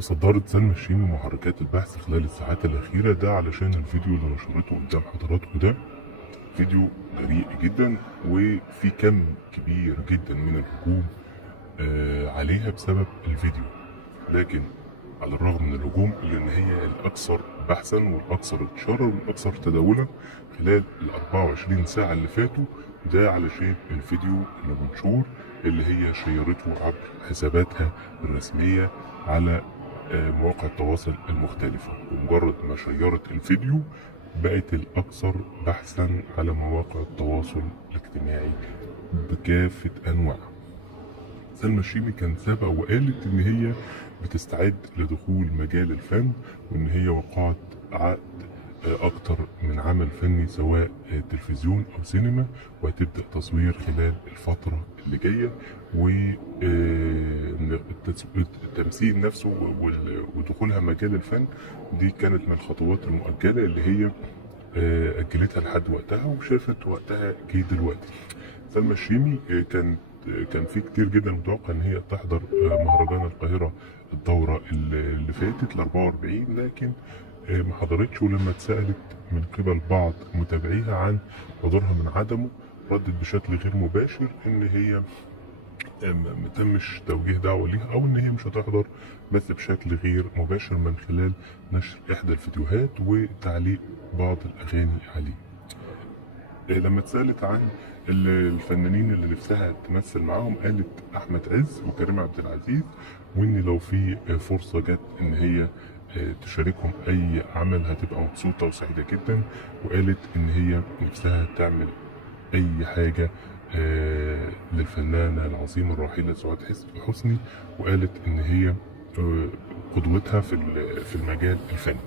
تصدرت سلمى الشيمي محركات البحث خلال الساعات الأخيرة، ده علشان الفيديو اللي نشرته قدام حضراتكم ده فيديو جريء جدا وفي كم كبير جدا من الهجوم عليها بسبب الفيديو. لكن على الرغم من الهجوم إلا إن هي الأكثر بحثا والأكثر انتشارا والأكثر تداولا خلال ال 24 ساعة اللي فاتوا، ده علشان الفيديو المنشور اللي هي شيرته عبر حساباتها الرسمية على مواقع التواصل المختلفة. ومجرد ما شيرت الفيديو بقت الأكثر بحثا على مواقع التواصل الاجتماعي بكافة أنواعها. سلمى الشيمي كان سابقة وقالت إن هي بتستعد لدخول مجال الفن، وإن هي وقعت عقد أكتر من عمل فني سواء تلفزيون أو سينما، وهتبدأ تصوير خلال الفترة اللي جاية. والتمثيل نفسه ودخولها مجال الفن دي كانت من الخطوات المؤجلة اللي هي أجلتها لحد وقتها، وشافت وقتها جه دلوقتي. سلمى الشيمي كان في كتير جدا متوقع ان هي تحضر مهرجان القاهرة الدورة اللي فاتت ال 44، لكن ما حضرتش. ولما اتسألت من قبل بعض متابعيها عن حضورها من عدمه، ردت بشكل غير مباشر ان هي ما تمش توجيه دعوة ليها، او ان هي مش هتحضر، بس بشكل غير مباشر من خلال نشر احدى الفيديوهات وتعليق بعض الاغاني عليه. لما اتسألت عن الفنانين اللي نفسها تمثل معاهم، قالت احمد عز وكريم عبد العزيز، وان لو في فرصة جت ان هي تشاركهم اي عمل هتبقى مبسوطة وسعيدة جدا. وقالت ان هي نفسها تعمل اي حاجة للفنانة العظيمة الراحلة سعاد حسني، وقالت ان هي قدوتها في المجال الفني.